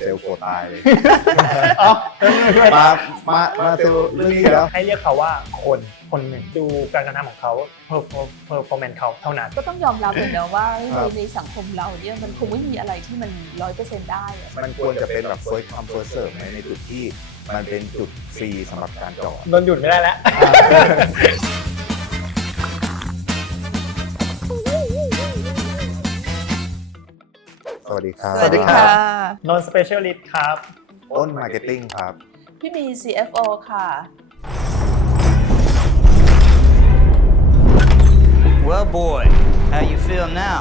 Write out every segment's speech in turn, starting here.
เซลล์โกรธตายเลยอ๋อมามามาเซลล์เรื่องนี้แล้ว ให้เรียกเขาว่าคนคนหนึ่งดูการกระทำของเขาเพอร์เพอร์ฟอร์แมนเขาเท่านั้น ก็ต้องยอมรับเลยนะว่าคในรับในสังคมเราเนี่ยมันคงไม่มีอะไรที่มันร้อยเปอร์เซ็นต์ได้อะมันควรจะเป็นแบบ first come first serve ไหมในจุดที่มันเป็นจุดฟรีสำหรับการจอดโดนหยุดไม่ได้แล้ว สวัสดีครับ สวัสดีครับ นนสเปเชียลิสต์ครับ ต้นมาร์เก็ตติ้งครับ พี่บี CFO ค่ะ Well, boy, how you feel now?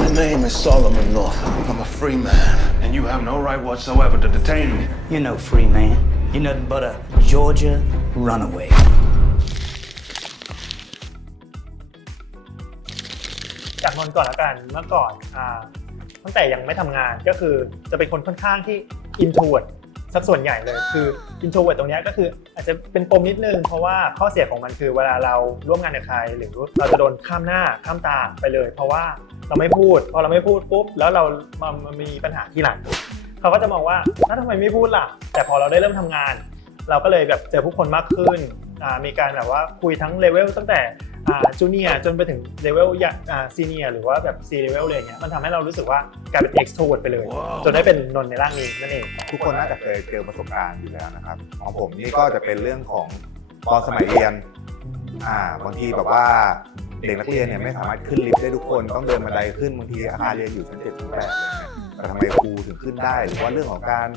My name is Solomon North. I'm a free man, and you have no right whatsoever to detain me. You're no free man. You're nothing but a Georgia runaway. จากนนท์ก่อนละกัน เมื่อก่อนอ่า ตั้งแต่ยังไม่ทำงานก็คือจะเป็นคนค่อนข้างที่ introvert สักส่วนใหญ่เลยคือ introvert ตรงนี้ก็คืออาจจะเป็นปมนิดนึง เพราะว่าข้อเสียของมันคือเวลาเราร่วมงานกับใคร หรือเราจะโดนข้ามหน้าข้ามตาไปเลย เพราะว่าเราไม่พูด พอเราไม่พูดปุ๊บแล้วเรามามามีปัญหาที่หลังเขาก็จะมองว่าถ้าทำไมไม่พูดล่ะ แต่พอเราได้เริ่มทำงาน เราก็เลยแบบเจอผู้คนมากขึ้นมีการแบบว่าคุยทั้งเลเวลตั้งแต่ จูเนียจนไปถึงเลเวลซีเนียหรือว่าแบบซีเลเวลเลยอย่างเงี้ยมันทำให้เรารู้สึกว่ากลายเป็น extrovert ไปเลยว้าวจนได้เป็นนนท์ในร่างนี้นั่นเอง ทุกคนน่าจะเคยเจอประสบการณ์อยู่แล้วนะครับ ของผมนี่ก็จะเป็นเรื่องของตอนสมัยเรียนอ่าบางทีแบบว่าเด็กนักเรียนเนี่ยไม่สามารถขึ้นลิฟต์ได้ทุกคนต้องเดินบันไดขึ้นบางทีอาคารเรียนอยู่ชั้นเจ็ดชั้นแปดอะไรเงี้ยแต่ทำไมครูถึงขึ้นได้ หรือว่าเรื่องของการ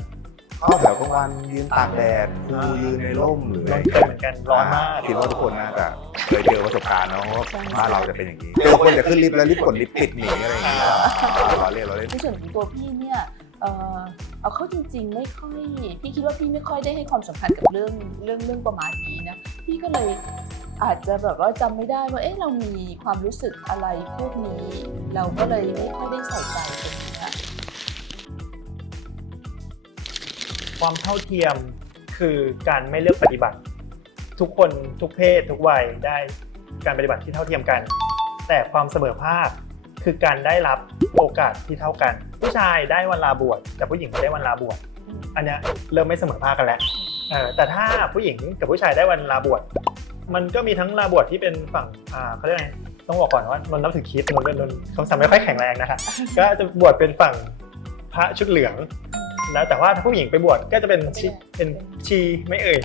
เข้าแถวกลางวันยืนตากแดดครูยืนในร่มหรืออะไรนนท์เคยเหมือนกันร้อนมากคิดว่าทุกคนน่าจะเคยเจอประสบการณ์เนาะว่าบ้านเราจะเป็นอย่างนี้เจอคนจะขึ้นลิฟต์แล้วลิฟต์กดลิฟต์ปิดหนีอะไรอย่างเงี้ยเราเรียนเราเล่นในส่วนของตัวพี่เนี่ยเอ่อเอาเข้าจริงๆไม่ค่อยพี่คิดว่าพี่ไม่ค่อยได้ให้ความสำคัญกับเรื่องเรื่องเรื่องประมาณนี้นะพี่ก็เลยอาจจะแบบว่าจำไม่ได้ว่าเอ๊ะเรามีความรู้สึกอะไรพวกนี้ เราก็เลยไม่ค่อยได้ใส่ใจตรงนี้ ความเท่าเทียมคือการไม่เลือกปฏิบัติ ทุกคนทุกเพศทุกวัยได้การปฏิบัติที่เท่าเทียมกัน แต่ความเสมอภาคคือการได้รับโอกาสที่เท่ากัน ผู้ชายได้วันลาบวชแต่ผู้หญิงไม่ได้วันลาบวชอันเนี้ยเริ่มไม่เสมอภาคกันแล้วแต่ถ้าผู้หญิงกับผู้ชายได้วันลาบวชมันก็มีทั้งลาบวชที่เป็นฝั่งเขาเรียกไงต้องบอกก่อนว่านนนับถือคิดนนนนท์คำสั่งไม่ค่อยแข็งแรงนะคะก็จะบวชเป็นฝั่งพระชุดเหลือง แล้วแต่ว่าถ้าผู้หญิงไปบวชก็จะเป็นชีเป็นชีไม่เอ่ย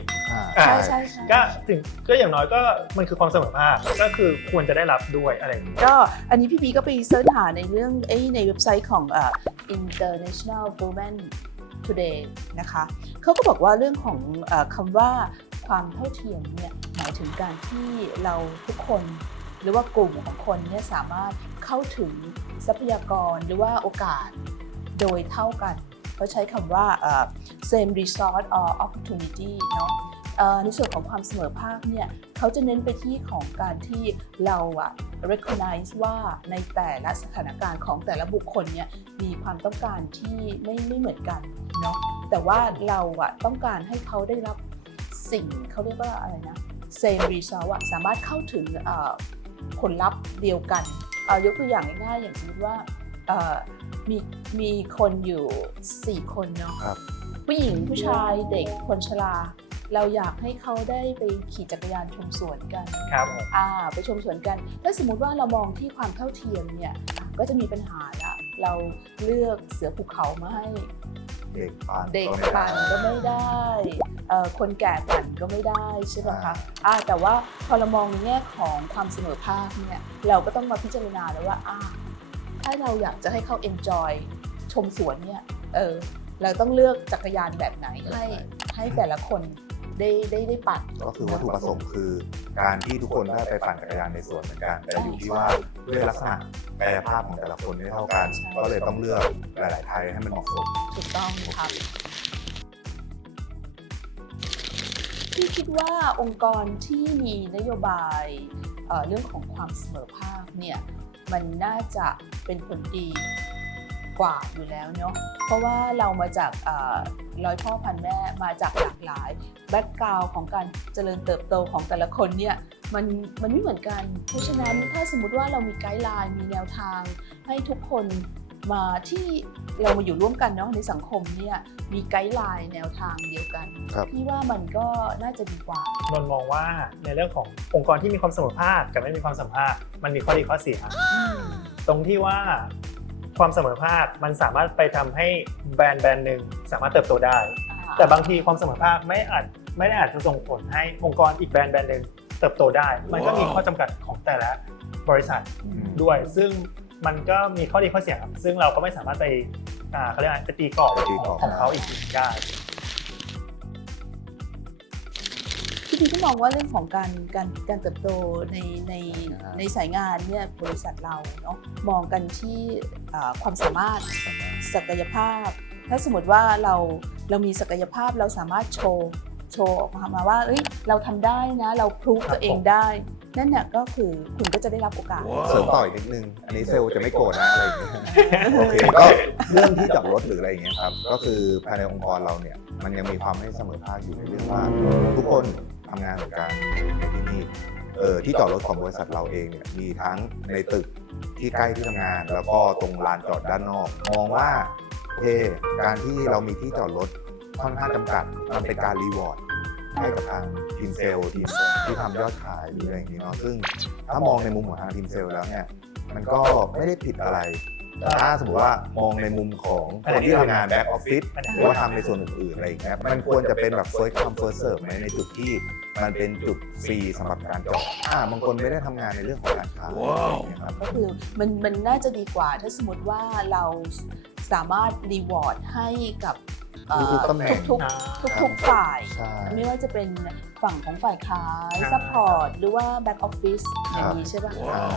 อ่าใช่ใช่ใช่ ก็ถึงก็อย่างน้อยก็มันคือความเสมอภาคก็คือควรจะได้รับด้วยอะไรอย่างเงี้ย ก็อันนี้พี่บีก็ไปเสิร์ชหาในเรื่องเอ้ยในเว็บไซต์ของเอ่อ International Women Today นะคะเขาก็บอกว่าเรื่องของเออคำว่าความเท่าเทียมเนี่ยหมายถึงการที่เราทุกคน หรือว่ากลุ่มของคนเนี่ยสามารถเข้าถึงทรัพยากรหรือว่าโอกาสโดยเท่ากัน เขาใช้คำว่า same resource or opportunity เนาะในส่วนของความเสมอภาคเนี่ยเขาจะเน้นไปที่ของการที่เราอะ recognize ว่าในแต่ละสถานการณ์ของแต่ละบุคคลเนี่ยมีความต้องการที่ไม่ไม่เหมือนกันเนาะแต่ว่าเราอะต้องการให้เขาได้รับสิ่งเขาเรียกว่าอะไรนะ same result อะสามารถเข้าถึงผลลัพธ์เดียวกันเอายกตัวอย่างง่ายๆอย่างสมมติว่า เอ่อมีมีคนอยู่ 4 คนเนาะครับ ผู้หญิงผู้ชายเด็กคนชรา เราอยากให้เขาได้ไปขี่จักรยานชมสวนกันครับอ่าไปชมสวนกัน ถ้าสมมุติว่าเรามองที่ความเท่าเทียมเนี่ยอะก็จะมีปัญหาละเราเลือกเสือภูเขามาให้ เด็กปั่นเด็กไม่ได้ปั่นก็ไม่ได้เอ่อคนแก่ปั่นก็ไม่ได้ใช่ไหมคะอ่าแต่ว่าพอเรามองในแง่ของความเสมอภาคเนี่ยเราก็ต้องมาพิจารณาแล้วว่าอ่า ถ้าเราอยากจะให้เขา enjoy ชมสวนเนี่ยเออเราต้องเลือกจักรยานแบบไหนให้ให้แต่ละคนได้ได้ได้ปั่นก็คือวัตถุประสงค์คือ การที่ทุกคนได้ไปปั่นจักรยานในสวนเหมือนกันแต่อยู่ที่ว่าด้วยลักษณะกายภาพของแต่ละคนไม่เท่ากันใช่ก็เลยต้องเลือกหลาย ๆ ไทยให้มันเหมาะสมถูกต้องครับพี่คิดว่าองค์กรที่มีนโยบายเอ่อเรื่องของความเสมอภาคเนี่ย มันน่าจะเป็นผลดีกว่าอยู่แล้วเนาะ เพราะว่าเรามาจากร้อยพ่อพันแม่มาจากหลากหลาย แบ็กกราวของการเจริญเติบโตของแต่ละคนเนี่ยมันมันไม่เหมือนกัน เพราะฉะนั้นถ้าสมมติว่าเรามีไกด์ไลน์มีแนวทางให้ทุกคน มาที่เรามาอยู่ร่วมกันเนาะในสังคมเนี่ยมีไกด์ไลน์แนวทางเดียวกันครับพี่ว่ามันก็น่าจะดีกว่านนท์มองว่าในเรื่องขององค์กรที่มีความเสมอภาคกับไม่มีความเสมอภาคมันมีข้อดีข้อเสียตรงที่ว่าความเสมอภาคมันสามารถไปทำให้แบรนด์แบรนด์หนึ่งสามารถเติบโตได้ แต่บางทีความเสมอภาคไม่อาจไม่ได้อาจจะส่งผลให้องค์กรอีกแบรนด์แบรนด์หนึ่งเติบโตได้ มันก็มีข้อจำกัดของแต่ละบริษัทอืมด้วย ซึ่ง มันก็มีข้อดีข้อเสียครับ ซึ่งเราก็ไม่สามารถไปอ่าเขาเรียกอะไรไปตีกรอบไปตีกรอบ ของเขาอีกทีได้พี่พีก็มองว่าเรื่องของการการการเติบโตในในอ่าในสายงานเนี่ยบริษัทเราเนาะมองกันที่อ่าความสามารถศักยภาพ ถ้าสมมติว่าเราเรามีศักยภาพเราสามารถโชว์โชว์ออกมามาว่าเอ้ยเราทำได้นะ เราพรูฟครับตัวเองผมได้ นั่นเนี่ยก็คือคุณก็จะได้รับโอกาส เสริมต่ออีกนิดนึง อันนี้เซลล์จะไม่โกรธนะอะไรอย่างเงี้ยโอเคก็เรื่องที่จอดรถหรืออะไรอย่างเงี้ยครับก็คือภายในองค์กรเราเนี่ยมันยังมีความไม่เสมอภาคอยู่ในเรื่องว่าทุกคนทำงานเหมือนกันในที่นี่เออที่จอดรถของบริษัทเราเองเนี่ยมีทั้งในตึกที่ใกล้ที่ทำงาน แล้วก็ตรงลานจอดด้านนอก มองว่าโอเคการที่เรามีที่จอดรถค่อนข้างจำกัดมันเป็นการรีวอร์ด ให้กับทางทีมเซลล์ทีมที่ทำยอดขายหรืออะไรอย่างนี้เนาะซึ่งถ้ามองในมุมของทางทีมเซลล์แล้วเนี่ยมันก็ไม่ได้ผิดอะไรแต่ถ้าสมมติว่ามองในมุมของคนที่ทำงานแบ็กออฟฟิศหรือว่าทำในส่วนอื่นๆอะไรอย่างเงี้ยมันควรจะเป็นแบบ first come first serve ไหมในจุดที่มันเป็นจุดฟรีสำหรับการจอดอ่าบางคนไม่ได้ทำงานในเรื่องของการค้าอะไรอย่างเงี้ยครับก็คือมันมันน่าจะดีกว่าถ้าสมมติว่าเราสามารถรีวอร์ดให้กับ เอ่อทุกๆตำแหน่ง ทุกอ่าๆทุกๆฝ่าย ใช่ ไม่ว่าจะเป็นฝั่งของฝ่ายขายอ่า ซัพพอร์ตหรือว่าแบ็กออฟฟิศอย่างนี้ใช่ป่ะอ่า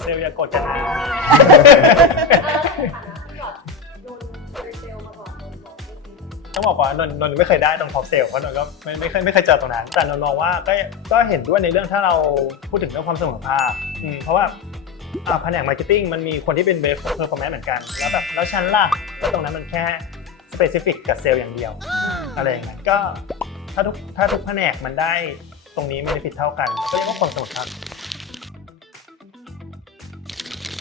เซลล์อย่ากดกันนะต้องบอกว่านนท์นนท์ไม่เคยได้ตรงท็อปเซลเพราะนนท์ก็ไม่ไม่เคยไม่เคยเจอตรงนั้น แต่นนท์มองว่าก็ก็เห็นด้วยในเรื่องถ้าเราพูดถึงเรื่องความเสมอภาคอืมเพราะว่าอ่าแผนกมาร์เก็ตติ้งมันมีคนที่เป็นเบสเพอร์ฟอร์แมนซ์เหมือนกัน แล้วแบบแล้วฉันล่ะแล้วตรงนั้นมันแค่ สเปซิฟิกกับเซลล์อย่างเดียว อะไรอย่างนั้นก็ถ้าทุกถ้าทุกแผนกมันได้ตรงนี้มันผิดเท่ากัน ก็เรียกว่าความเสมอภาค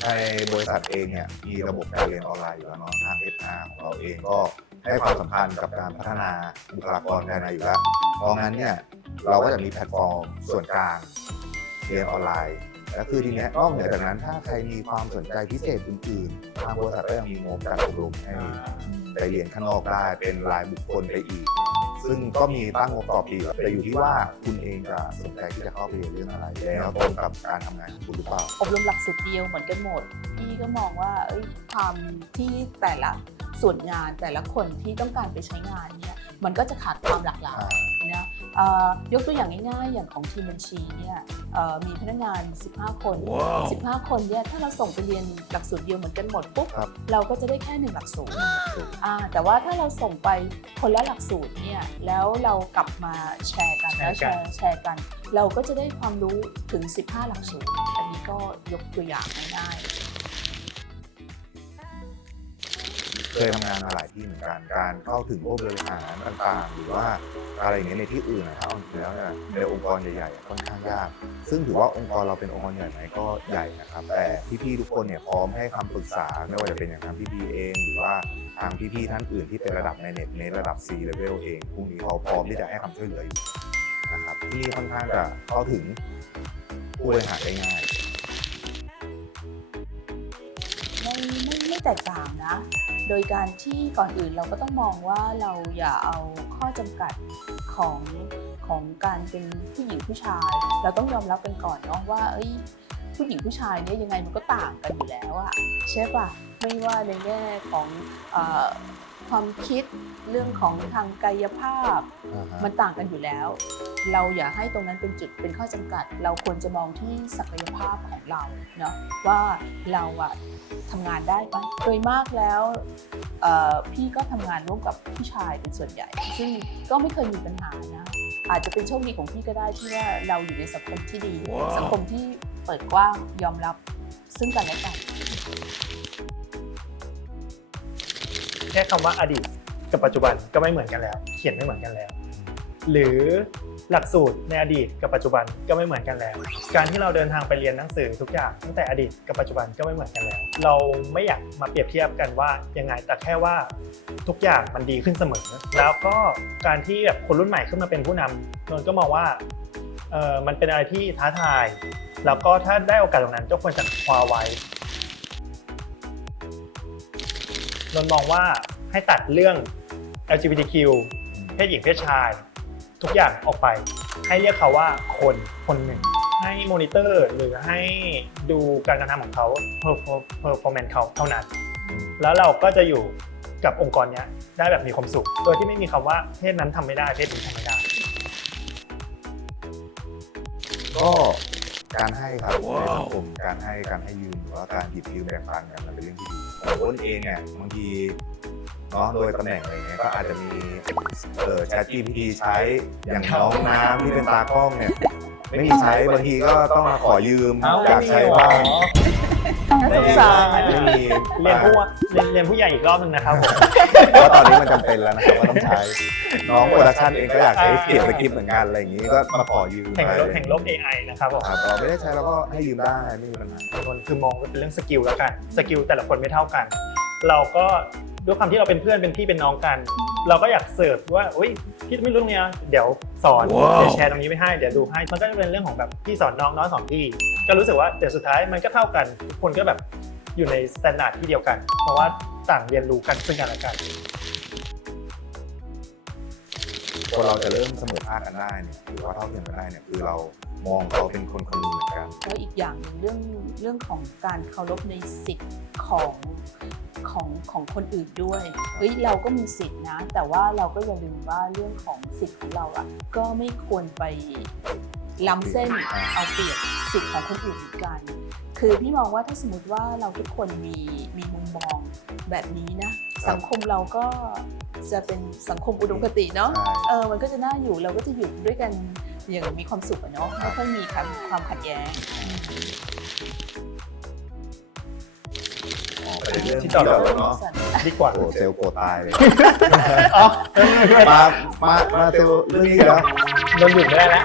ในบริษัทเองเนี่ยมีระบบการเรียนออนไลน์อยู่แล้วเนาะทาง HR ของเราเองก็ให้ความสำคัญกับการพัฒนาบุคลากรภายในอยู่แล้วเพราะงั้นเนี่ยเราก็จะมีแพลตฟอร์มส่วนกลางเรียนออนไลน์ และคือทีเนี้ยนอกเหนือจากนั้นถ้าใครมีความสนใจพิเศษอื่นๆ ทางบริษัทก็ยังมีงบการอบรมให้ไปเรียนข้างนอกได้เป็นรายบุคคลไปอีก ซึ่งก็มีตั้งงบต่อปีแต่อยู่ที่ว่าคุณเองจะสนใจที่จะเข้าไปเรียนเรื่องอะไร แล้วตรงกับการทำงานของคุณหรือเปล่า อบรมหลักสูตรเดียวเหมือนกันหมด พี่ก็มองว่าเอ้ยความที่แต่ละส่วนงานแต่ละคนที่ต้องการไปใช้งานเนี่ยมันก็จะขาดความหลากหลายนะเอ่อ ยกตัวอย่างง่ายๆ อย่างของทีมบัญชีเนี่ยเอ่อมีพนักงาน 15 คนว้าว15 คนเนี่ยถ้าเราส่งไปเรียนหลักสูตรเดียวเหมือนกันหมดปุ๊บครับเราก็จะได้แค่หนึ่งหลักสูตรอ่าแต่ว่าถ้าเราส่งไปคนละหลักสูตรเนี่ยแล้วเรากลับมาแชร์กันแล้วแชร์แชร์กัน เราก็จะได้ความรู้ถึง 15 หลักสูตร อันนี้ก็ยกตัวอย่างง่ายๆ เคยทำงานมาหลายที่เหมือนกัน การเข้าถึงพวกบริหารต่างๆ หรือว่าอะไรอย่างเงี้ยในที่อื่นนะครับเอาจริงๆแล้วเนี่ยในองค์กรใหญ่ๆค่อนข้างยาก ซึ่งถือว่าองค์กรเราเป็นองค์กรใหญ่ไหมก็ใหญ่นะครับ แต่พี่ๆทุกคนเนี่ยพร้อมให้คำปรึกษาไม่ว่าจะเป็นอย่างทางพี่ๆเอง หรือว่าทางพี่ๆท่านอื่นที่เป็นระดับในเน็ตในระดับ C level เองพวกนี้เขาพร้อมที่จะให้คำช่วยเหลืออยู่นะครับที่นี่ค่อนข้างจะเข้าถึงผู้บริหารได้ง่าย ไม่ไม่ไม่แตกต่างนะ โดยการที่ก่อนอื่นเราก็ต้องมองว่าเราอย่าเอาข้อจำกัดของของการเป็นผู้หญิงผู้ชาย เราต้องยอมรับกันก่อนเนาะว่าเอ้ยผู้หญิงผู้ชายเนี่ยยังไงมันก็ต่างกันอยู่แล้วอะใช่ปะไม่ว่าในแง่ของ ความคิดเรื่องของทางกายภาพ มันต่างกันอยู่แล้ว เราอย่าให้ตรงนั้นเป็นจุดเป็นข้อจำกัด เราควรจะมองที่ศักยภาพของเราเนาะว่าเราอะทำงานได้ปะโดยมากแล้วเอ่อพี่ก็ทำงานร่วมกับผู้ชายเป็นส่วนใหญ่ ซึ่งก็ไม่เคยมีปัญหานะอาจจะเป็นโชคดีของพี่ก็ได้ที่ว่าเราอยู่ในสังคมที่ดีว้าวสังคมที่เปิดกว้างยอมรับซึ่งกันและกัน แค่คำว่าอดีตกับปัจจุบันก็ไม่เหมือนกันแล้ว เขียนไม่เหมือนกันแล้ว หรือหลักสูตรในอดีตกับปัจจุบันก็ไม่เหมือนกันแล้ว การที่เราเดินทางไปเรียนหนังสือทุกอย่างตั้งแต่อดีตกับปัจจุบันก็ไม่เหมือนกันแล้ว เราไม่อยากมาเปรียบเทียบกันว่ายังไงแต่แค่ว่าทุกอย่างมันดีขึ้นเสมอ แล้วก็การที่แบบคนรุ่นใหม่ขึ้นมาเป็นผู้นำนนก็มองว่าเออมันเป็นอะไรที่ท้าทาย แล้วก็ถ้าได้โอกาสตรงนั้นก็ควรจะคว้าไว้ นนท์มองว่าให้ตัดเรื่อง LGBTQ เพศหญิงเพศชาย ทุกอย่างออกไป ให้เรียกเขาว่าคนคนหนึ่ง ให้มอนิเตอร์หรือให้ดูการกระทำของเขา performance เขาเท่านั้น แล้วเราก็จะอยู่กับองค์กรเนี้ยได้แบบมีความสุข โดยที่ไม่มีคำว่าเพศนั้นทำไม่ได้เพศนี้ทำไม่ได้ก็ การให้ครับในสังคมการให้การให้ยืมหรือว่าการหยิบยืมแบ่งปันกันมันเป็นเรื่องที่ดีแต่อ้นเองเนี่ยบางทีเนาะโดยตำแหน่งอะไรเงี้ยก็อาจจะมีเออ Chat GPT ใช้อย่างน้องน้ำที่เป็นตากล้องเนี่ยไม่มีใช้บางทีก็ต้องมาขอยืมเอ้าอยากใช้บ้าง น่าสงสารไม่มีเรียนผู้ว่าเรียนเรียนผู้ใหญ่อีกรอบหนึงนะครับผมเพราะตอนนี้มันจำเป็นแล้วนะครับว่าต้องใช้ น้องโปรดักชันเองก็อยากใช้เขียนสคริปต์เหมือนกันอะไรอย่างนี้ก็มาขอยืมแห่งไปโลกแห่งโลก AI นะครับผมครับเราไม่ได้ใช้เราก็ให้ยืมได้ไม่มีปัญหานนท์คือมองว่าเป็นเรื่องสกิลแล้วกันสกิลแต่ละคนไม่เท่ากัน เราก็ด้วยความที่เราเป็นเพื่อนเป็นพี่เป็นน้องกัน เราก็อยากเสิร์ฟว่าอุ้ย พี่ไม่รู้ตรงเนี้ยเดี๋ยวสอนว้าวเดี๋ยวแชร์ตรงนี้ไปให้ เดี๋ยวดูให้ มันก็จะเป็นเรื่องของแบบพี่สอนน้องน้องสอนพี่ ก็รู้สึกว่าเดี๋ยวสุดท้ายมันก็เท่ากันทุกคนก็แบบอยู่ในสแตนดาร์ดที่เดียวกัน เพราะว่าต่างเรียนรู้กันซึ่งกันและกัน คนเราจะเริ่มเสมอภาคกันได้เนี่ยหรือว่าเท่าเทียมกันได้เนี่ยคือเรามองเขาเป็นคนคนหนึงเหมือนกัน แล้วอีกอย่างหนึ่งเรื่องเรื่องของการเคารพในสิทธิ์ของของของคนอื่นด้วย เฮ้ยเราก็มีสิทธินะ แต่ว่าเราก็อย่าลืมว่าเรื่องของสิทธิ์ของเราอะก็ไม่ควรไปล้ำเส้นอ่าเอาเปรียบสิทธิ์ของคนอื่นเหมือนกัน คือพี่มองว่าถ้าสมมติว่าเราทุกคนมีมีมุมมองแบบนี้นะ สังคมเราก็ จะเป็นสังคมอุดมคติเนาะใช่เออมันก็จะน่าอยู่เราก็จะอยู่ด้วยกันอย่างมีความสุขอะเนาะไม่ค่อยมีความความขัดแย้งอ๋อประเด็นเรื่องที่ที่จอดรจอถดรถเนาะดีกว่าโอ้โหเซลล์โกรธตายเลยอ๋อมามามาเซลล์เรื่องนี้แล้วโดนหยุดไม่ได้แล้ว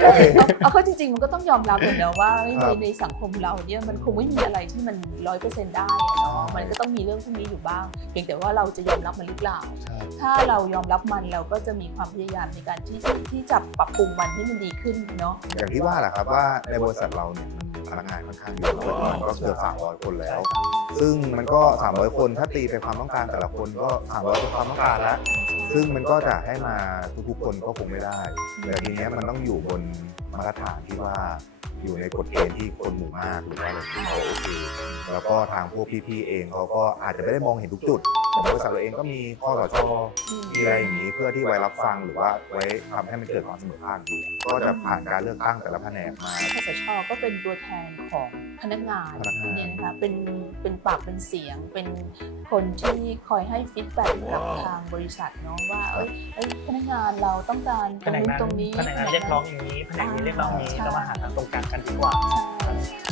ไม่ไม่เอาเอาเข้าจริงๆ มันก็ต้องยอมรับเลยนะว่าเฮ้ยครัในบในสังคมเราเนี่ยมันคงไม่มีอะไรที่มันร้อยเปอร์เซ็นต์ได้อะเนาะใช่มันก็ต้องมีเรื่องพวกนี้อยู่บ้างเพียงแต่ว่าเราจะยอมรับมันหรือเปล่า ใช่ถ้าเรายอมรับมันเราก็จะมีความพยายามในการที่ที่ที่จะปรับปรุงมันให้มันดีขึ้นเนาะ อย่างที่ว่าแหละครับว่าในบริษัทเราเนี่ย พนักงานค่อนข้างเยอะปัจจุบันก็เกือบ300 คนแล้ว ซึ่งมันก็ 300 คนถ้าตีเป็นความต้องการแต่ละคนก็ 300เป็นความต้องการแล้ว ซึ่งมันก็จะให้มาทุกๆคนก็คงไม่ได้แต่ทีเนี้ยมันต้องอยู่บนมาตรฐานที่ว่าอยู่ในกฎเกณฑ์ที่คนหมู่มากหรือว่าอะไรที่เขาโอเคแล้วก็ทางพวกพี่ๆเองเขาก็อาจจะไม่ได้มองเห็นทุกจุดแต่ บริษัทเราเองก็มีข้อต่อชอมีอะไรอย่างนี้เพื่อที่ไว้รับฟังหรือว่าไว้ทำให้มันเกิดความเสมอภาคอยู่ก็จะผ่านการเลือกตั้งแต่ละแผนกมา คสชก็เป็นตัวแทนของพนักงานพนักงาน เนี่ยนะคะเป็นเป็นปากเป็นเสียง เป็นคนที่คอยให้ฟีดแบ็กกับทางบริษัทเนาะว่าเอ้ยเอ้ยพนักงานเราต้องการตแผรงนกนี้นั้นตรงนี้แผนกนั้นเรียกร้องอย่างนี้แผนกนี้เรียกร้องอย่างนี้ใช่เรามาหาทางตรงกลางกันดีกว่า ใช่